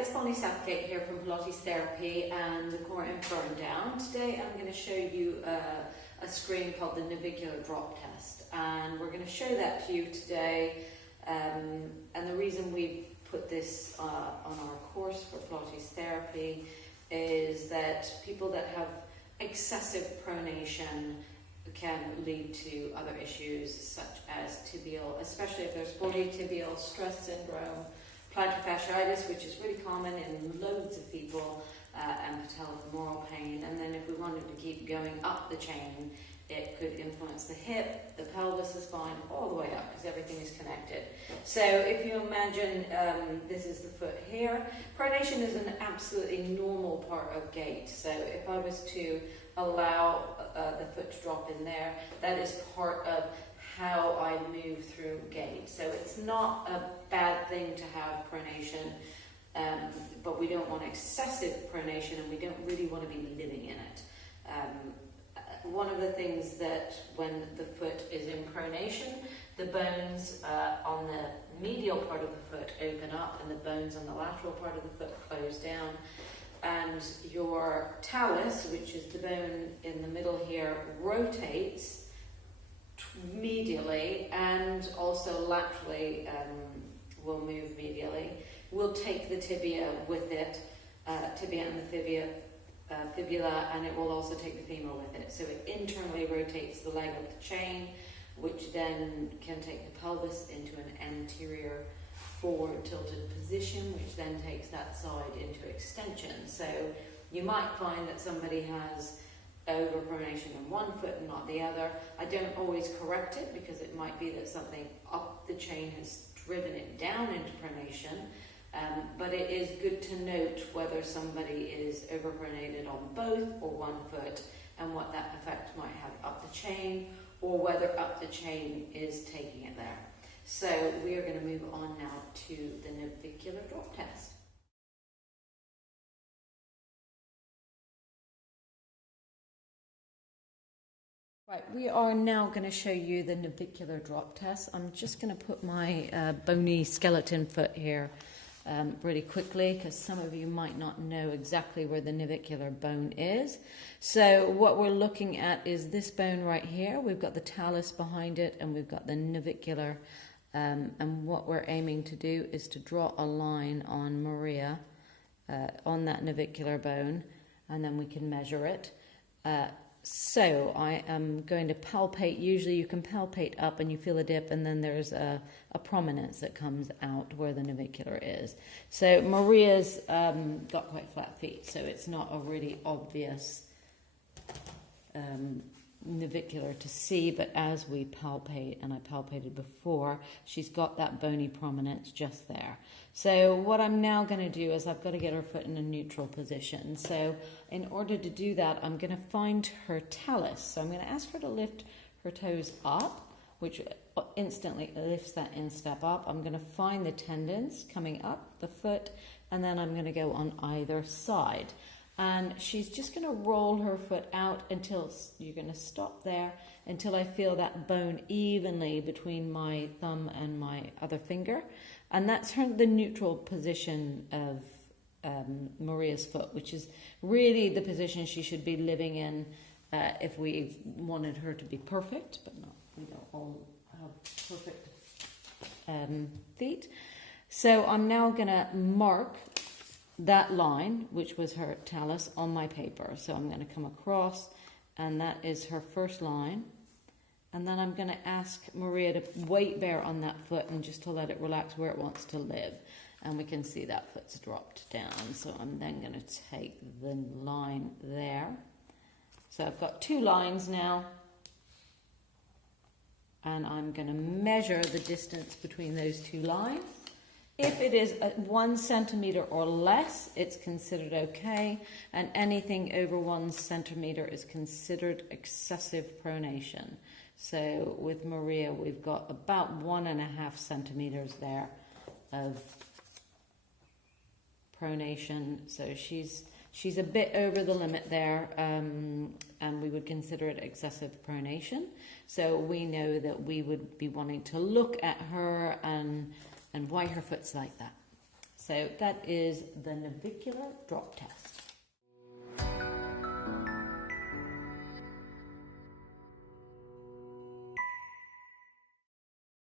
it's Bonnie Southgate here from Pilates Therapy and the Core and Burn Down. Today I'm going to show you a screen called the Navicular Drop Test, and we're going to show that to you today. And the reason we put this on our course for Pilates Therapy is that people that have excessive pronation can lead to other issues such as tibial, especially if there's Medial Tibial Stress Syndrome, Plantar Fasciitis, which is really common in loads of people, and Patellofemoral pain. And then if we wanted to keep going up the chain, it could influence the hip, the pelvis, the spine, all the way up, because everything is connected. So if you imagine this is the foot here, pronation is an absolutely normal part of gait. So if I was to allow the foot to drop in there, that is part of how I move through gait. So it's not a bad thing to have pronation, but we don't want excessive pronation, and we don't really want to be living in it. One of the things that when the foot is in pronation, the bones on the medial part of the foot open up and the bones on the lateral part of the foot close down, and your talus, which is the bone in the middle here, rotates medially and also laterally, will move medially. We'll take the tibia with it, tibia and the fibula, and it will also take the femur with it. So it internally rotates the leg up the chain, which then can take the pelvis into an anterior forward tilted position, which then takes that side into extension. So you might find that somebody has overpronation in one foot and not the other. I don't always correct it, because it might be that something up the chain has driven it down into pronation. But it is good to note whether somebody is overpronated on both or one foot, and what that effect might have up the chain, or whether up the chain is taking it there. So we are going to move on now to the Navicular Drop Test. Right, we are now going to show you the Navicular Drop Test. I'm just going to put my bony skeleton foot here really quickly, because some of you might not know exactly where the navicular bone is. So what we're looking at is this bone right here. We've got the talus behind it, and we've got the navicular. And what we're aiming to do is to draw a line on Maria, on that navicular bone, and then we can measure it. So I am going to palpate. Usually you can palpate up and you feel a dip, and then there's a prominence that comes out where the navicular is. So Maria's got quite flat feet, so it's not a really obvious navicular to see, but as we palpate, and I palpated before, she's got that bony prominence just there. So what I'm now going to do is I've got to get her foot in a neutral position. So in order to do that, I'm going to find her talus. So I'm going to ask her to lift her toes up, which instantly lifts that instep up. I'm going to find the tendons coming up the foot, and then I'm going to go on either side. And she's just going to roll her foot out until you're going to stop there, until I feel that bone evenly between my thumb and my other finger. And that's the neutral position of Maria's foot, which is really the position she should be living in if we wanted her to be perfect, but not, we don't all have perfect feet. So I'm now going to mark that line, which was her talus, on my paper. So I'm going to come across, and that is her first line. And then I'm going to ask Maria to weight bear on that foot and just to let it relax where it wants to live. And we can see that foot's dropped down. So I'm then going to take the line there. So I've got two lines now. And I'm going to measure the distance between those two lines. If it is 1 centimeter or less, it's considered okay, and anything over 1 centimeter is considered excessive pronation. So with Maria, we've got about 1.5 centimeters there of pronation. So she's a bit over the limit there, and we would consider it excessive pronation. So we know that we would be wanting to look at her and why her foot's like that. So So that is the Navicular Drop Test.